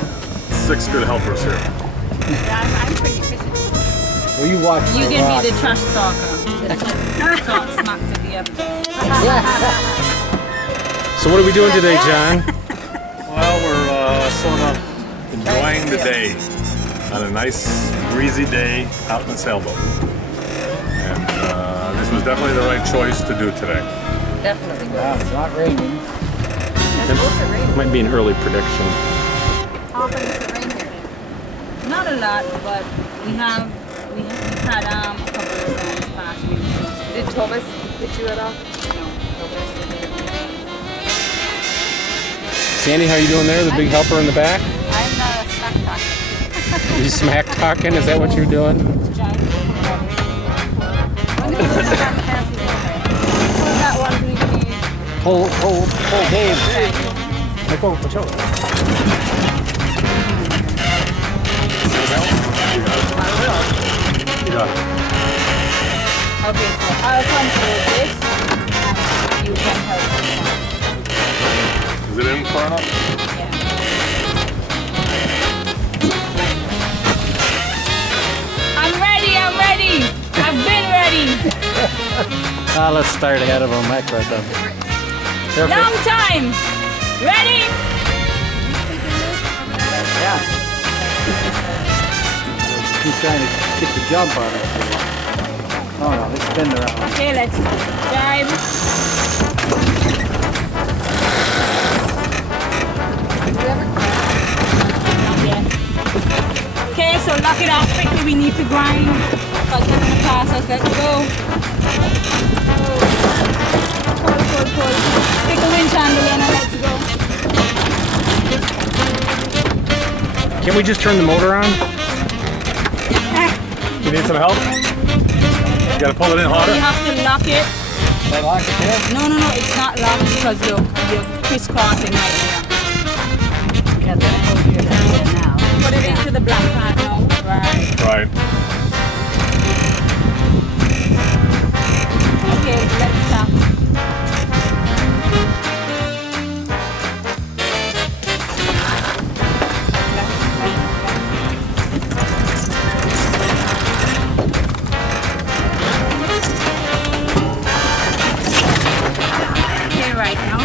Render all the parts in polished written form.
6 good helpers here. Yeah, I'm pretty efficient. Well, you watch. You can be the trash talker. Talk smack to the other. So what are we doing today, John? Well, we're sort of enjoying the day on a nice breezy day out in the sailboat. And this was definitely the right choice to do today. Definitely. Yeah, it's not raining. It's supposed to rain. Might be an early prediction. How often does it rain here? Not a lot, but we've had a couple of storms past week. Did Thomas hit you at all? No. Sandy, how you doing there? The big helper in the back? I'm smack talking. You smack talking? Is that what you're doing? That one we need. Pull, Dave. Let go, patrol. You got it. Okay, so I'll control this and you can help me. Is it in far enough? Yeah. I'm ready. I've been ready. Let's start ahead of him, Mike, right there. Long time. Ready? Yeah. He's trying to get the jump on it. Oh no, let's spin around. Okay, let's dive. Okay, so lock it off quickly. We need to grind. Because it's going to pass us. Let's go. Pull. Take the winch handle in and let's go. Can we just turn the motor on? You need some help? You gotta pull it in You harder? have to lock it. That lock it there? No, it's not locked because you're crisscrossing right here. Yeah, then hold your hand now. Put it into the black part now. Right. Right. Okay, let's stop. Okay, right now.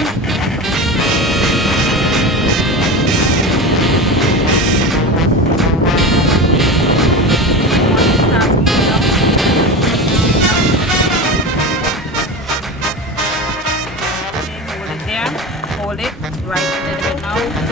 Hold it right a little bit now. Right a little bit more.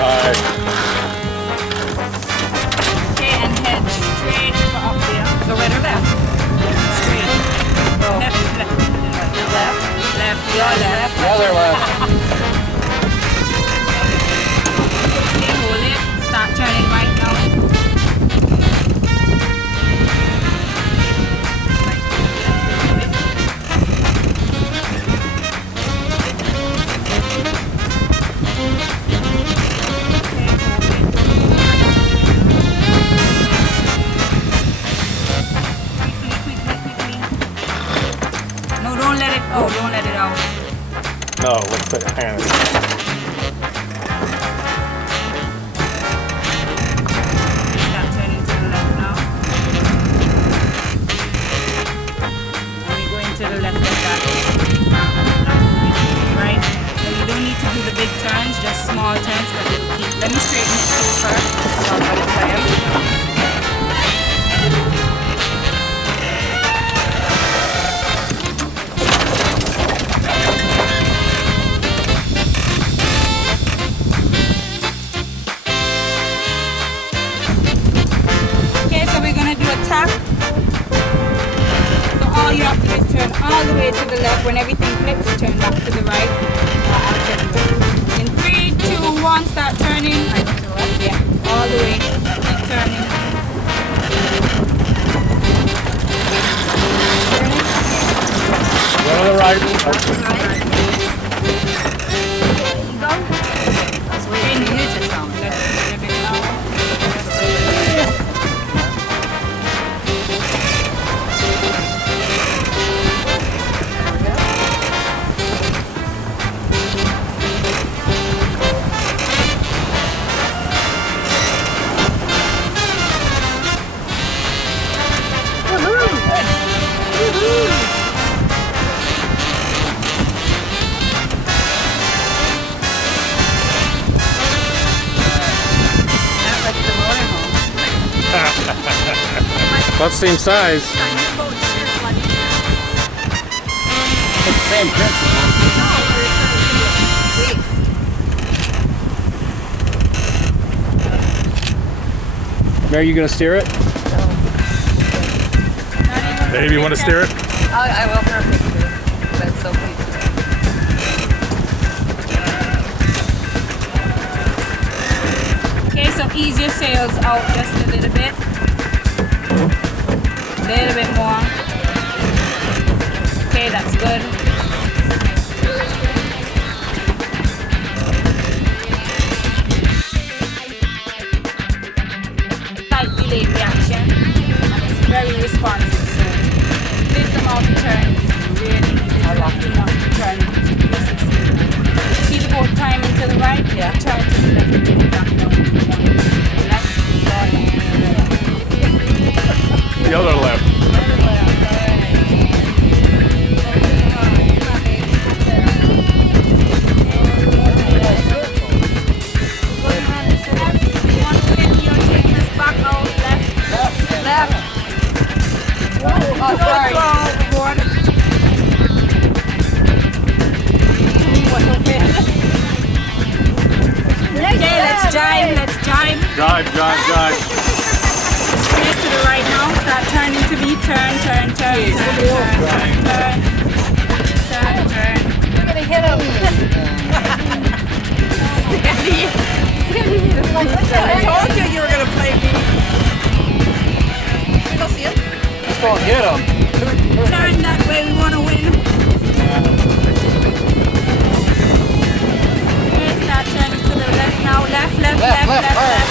Right. Okay, and head straight for up there. So right or left? Straight. Left. Your left. The other left. Okay, hold it. Start turning right now. No, don't let it go. Don't let it out. No, let's put your hand in. Start turning to the left now. And we go into the left like that. Right? And you don't need to do the big turns, just small turns because it will keep. Let me straighten it first. So I'll put it there. long, start turning. Yeah, all the way. Keep turning. Go to the right. Waiting for you to tell me. Let's do it a bit now. That's like the motorhome. About the same size. It's the same principle. Mary, you gonna steer it? Dave, you want to steer it? I will for a picture. But it's so cute. Okay, so ease your sails out just a little bit. A little bit more. Okay, that's good. Slight delayed reaction. And it's very responsive, so this amount of turn is really enough to turn. See the boat climbing to the right? Yeah. Turn to the left and go back down. Left, right. The other left. Oh, sorry. Okay, let's jibe, let's jibe. Jive, jive, jive. Head to the right now. Start turning to me. Turn, turn, turn, turn, turn, turn, turn, turn. We're gonna hit him. I told you you were gonna play me. Go see him. Just don't hit them. Turn that way. We want to win. Okay, start turning to the left now. Left, left, left, left, left.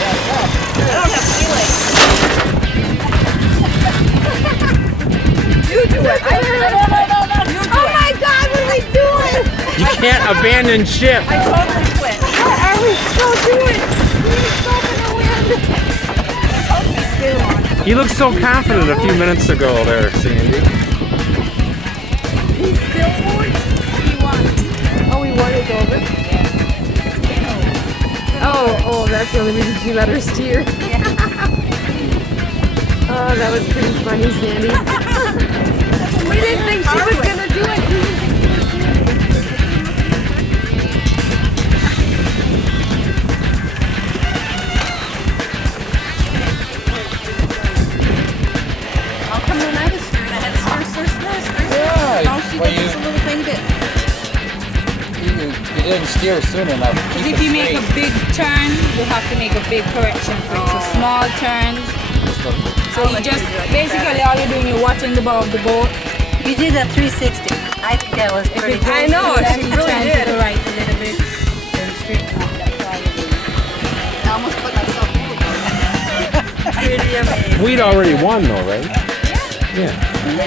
I don't have feelings. You do it. You do it. my God, what are we doing? You can't abandon ship. I totally quit. What are we still doing? We're still gonna win. I totally still on. You looked so confident a few minutes ago there, Sandy. He still won. He won. Oh, we won it over? Oh, that's the only reason she let her steer. Oh, that was pretty funny, Sandy. We didn't think she was gonna do it. How come when I was steering, I had to steer. Yeah, Now she well, does this little thing bit. you didn't steer soon enough. Keep If it you make a straight. big turn, you have to make a big correction for it. So small turns. So you just, basically all you're doing, you're watching the bow of the boat. You did a 360. I think that was pretty good. I know, Then she you really turn did. to the right a little bit. Then straighten up. That's all you're doing. I almost put myself in. Pretty amazing. We'd already won though, right? Yeah.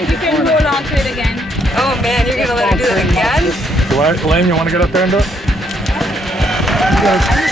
You can hold on to it again. Oh man, you're gonna let her do it again? Lane, you want to get up there and do it? I